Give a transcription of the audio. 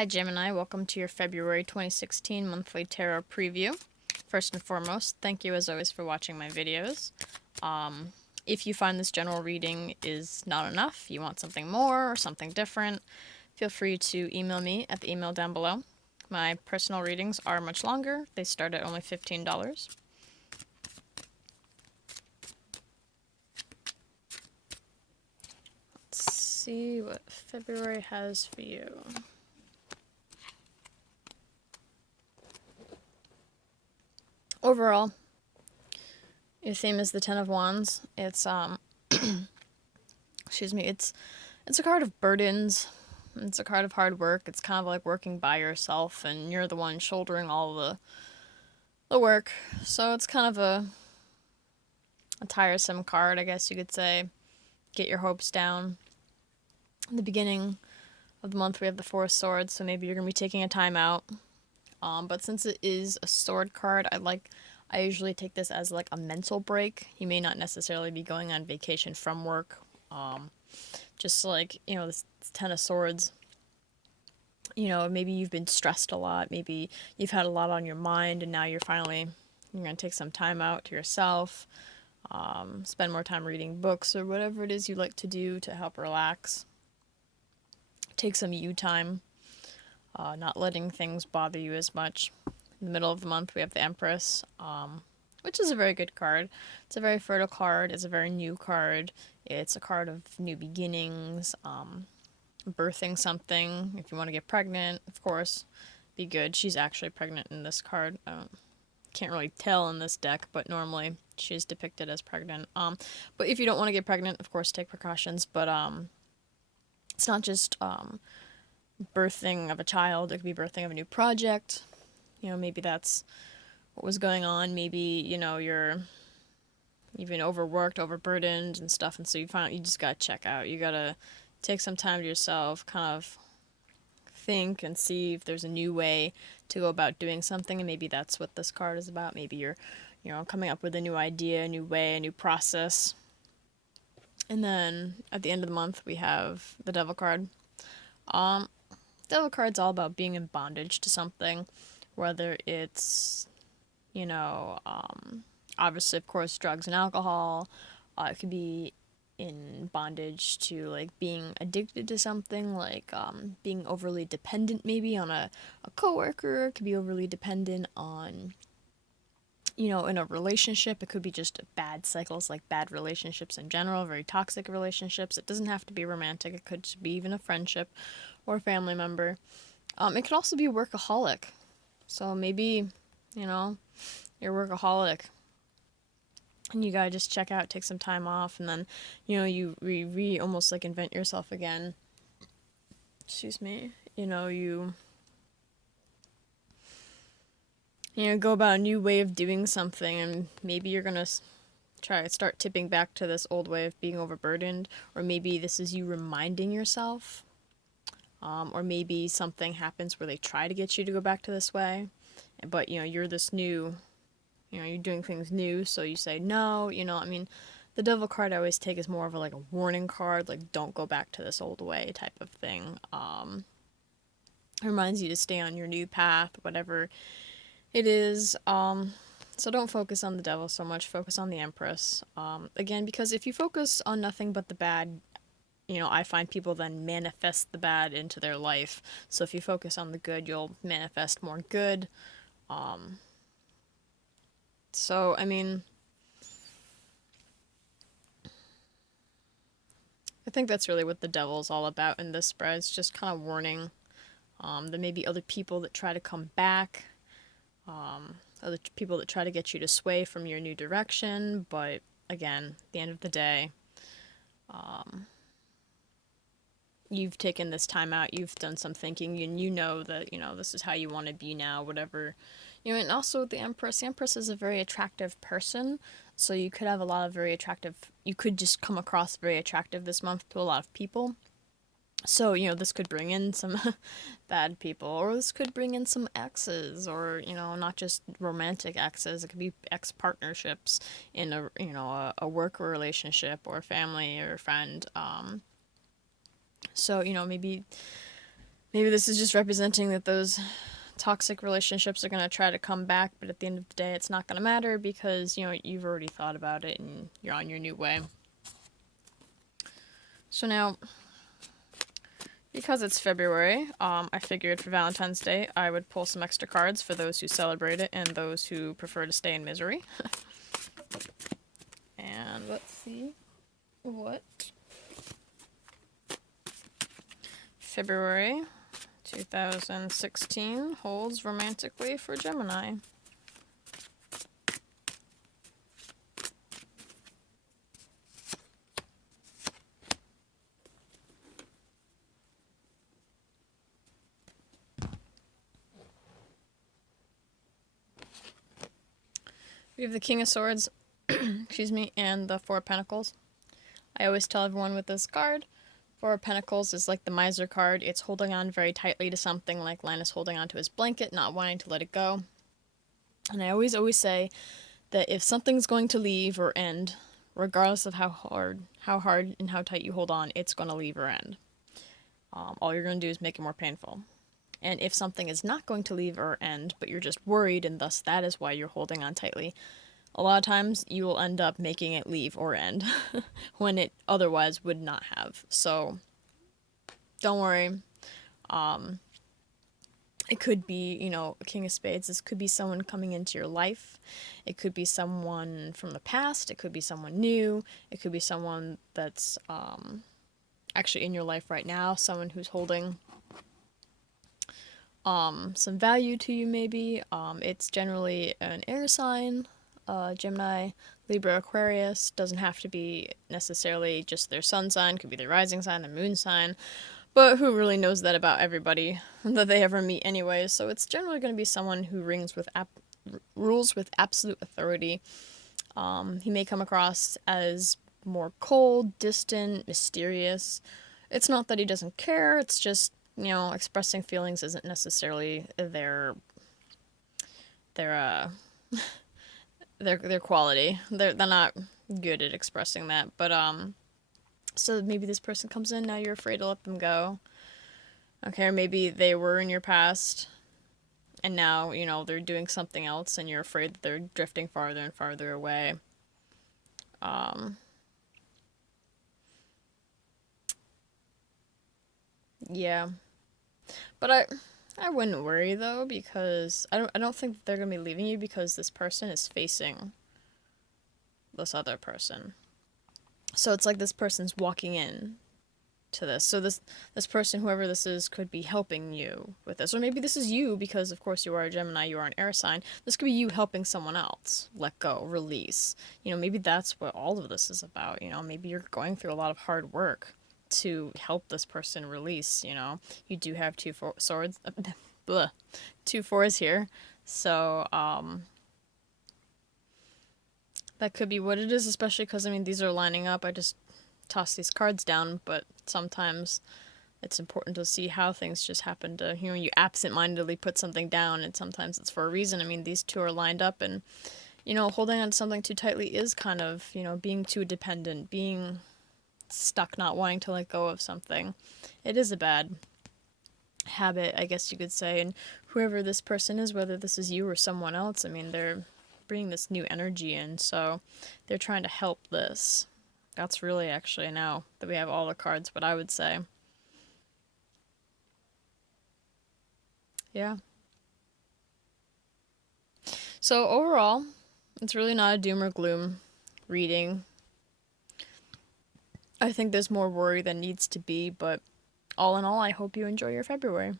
Hi Gemini, welcome to your February 2016 monthly tarot preview. First and foremost, thank you as always for watching my videos. If you find this general reading is not enough, you want something more or something different, feel free to email me at the email down below. My personal readings are much longer. They start at only $15. Let's see what February has for you. Overall, your theme is the Ten of Wands. It's excuse me, it's a card of burdens. It's a card of hard work. It's kind of like working by yourself and you're the one shouldering all the work. So it's kind of a tiresome card, I guess you could say. Get your hopes down. In the beginning of the month we have the Four of Swords, so maybe you're going to be taking a time out. But since it is a sword card, I usually take this as like a mental break. You may not necessarily be going on vacation from work. Just like, this Ten of Swords, maybe you've been stressed a lot. Maybe you've had a lot on your mind and now you're going to take some time out to yourself. Spend more time reading books or whatever it is you like to do to help relax. Take some you time. Not letting things bother you as much. In the middle of the month, we have the Empress, which is a very good card. It's a very fertile card. It's a very new card. It's a card of new beginnings, birthing something. If you want to get pregnant, of course, be good. She's actually pregnant in this card. Can't really tell in this deck, but normally she's depicted as pregnant. But if you don't want to get pregnant, of course, take precautions. But it's not just birthing of a child. It could be birthing of a new project. Maybe that's what was going on. Maybe, you've been overworked, overburdened and stuff, and so you just gotta check out. You gotta take some time to yourself, kind of think and see if there's a new way to go about doing something, and maybe that's what this card is about. Maybe you're, coming up with a new idea, a new way, a new process. And then at the end of the month, we have the Devil card. Devil card's all about being in bondage to something, whether it's, obviously, of course, drugs and alcohol. It could be in bondage to, like, being addicted to something, like being overly dependent maybe on a coworker. It could be overly dependent on, in a relationship. It could be just bad cycles, like bad relationships in general, very toxic relationships. It doesn't have to be romantic. It could just be even a friendship or a family member. It could also be a workaholic. So maybe, you're a workaholic and you gotta just check out, take some time off, and then, you almost like invent yourself again. Excuse me. You go about a new way of doing something, and maybe you're gonna start tipping back to this old way of being overburdened, or maybe this is you reminding yourself. Or maybe something happens where they try to get you to go back to this way, but, you're this new, you're doing things new, so you say no, the Devil card I always take is more of a warning card, like, don't go back to this old way type of thing. It reminds you to stay on your new path, whatever it is. So don't focus on the Devil so much, focus on the Empress. Again, because if you focus on nothing but the bad, I find people then manifest the bad into their life. So if you focus on the good, you'll manifest more good. So, I think that's really what the Devil's all about in this spread. It's just kind of warning. There may be other people that try to come back. Other people that try to get you to sway from your new direction. But, again, at the end of the day, you've taken this time out, you've done some thinking, and that, this is how you want to be now, whatever. And also the Empress is a very attractive person, so you could have a lot of you could just come across very attractive this month to a lot of people. So, this could bring in some bad people, or this could bring in some exes, or, not just romantic exes. It could be ex-partnerships in a work relationship, or family, or friend. So, maybe Maybe this is just representing that those toxic relationships are going to try to come back, but at the end of the day, it's not going to matter because, you've already thought about it and you're on your new way. So now, because it's February, I figured for Valentine's Day I would pull some extra cards for those who celebrate it and those who prefer to stay in misery. And let's see what February 2016 holds romantically for Gemini. We have the King of Swords, excuse me, and the Four of Pentacles. I always tell everyone with this card, Four of Pentacles is like the miser card. It's holding on very tightly to something, like Linus holding on to his blanket, not wanting to let it go. And I always say that if something's going to leave or end, regardless of how hard and how tight you hold on, it's going to leave or end. All you're going to do is make it more painful. And if something is not going to leave or end, but you're just worried, and thus that is why you're holding on tightly, a lot of times you will end up making it leave or end when it otherwise would not have. So don't worry. It could be, a King of Spades. This could be someone coming into your life. It could be someone from the past. It could be someone new. It could be someone that's actually in your life right now. Someone who's holding some value to you, maybe. It's generally an air sign, Gemini, Libra, Aquarius. Doesn't have to be necessarily just their sun sign. Could be their rising sign, their moon sign. But who really knows that about everybody that they ever meet anyway? So it's generally going to be someone who rules with absolute authority. He may come across as more cold, distant, mysterious. It's not that he doesn't care, it's just, expressing feelings isn't necessarily their their quality. They're not good at expressing that. But so maybe this person comes in, now you're afraid to let them go. Okay, or maybe they were in your past and now, they're doing something else and you're afraid that they're drifting farther and farther away. Yeah. But I wouldn't worry though, because I don't think they're gonna be leaving you because this person is facing this other person. So it's like this person's walking in to this. So this person, whoever this is, could be helping you with this. Or maybe this is you, because of course you are a Gemini, you are an air sign. This could be you helping someone else let go, release. Maybe that's what all of this is about. Maybe you're going through a lot of hard work to help this person release. You do have swords, blah, 2 4s here. So that could be what it is, especially because these are lining up. I just toss these cards down, but sometimes it's important to see how things just happen to, you absent-mindedly put something down, and sometimes it's for a reason. These two are lined up, and, holding on to something too tightly is kind of, being too dependent, being stuck, not wanting to let go of something. It is a bad habit, I guess you could say, and whoever this person is, whether this is you or someone else, they're bringing this new energy in, so they're trying to help this. That's really, actually, now that we have all the cards, what I would say. Yeah. So overall, it's really not a doom or gloom reading. I think there's more worry than needs to be, but all in all, I hope you enjoy your February.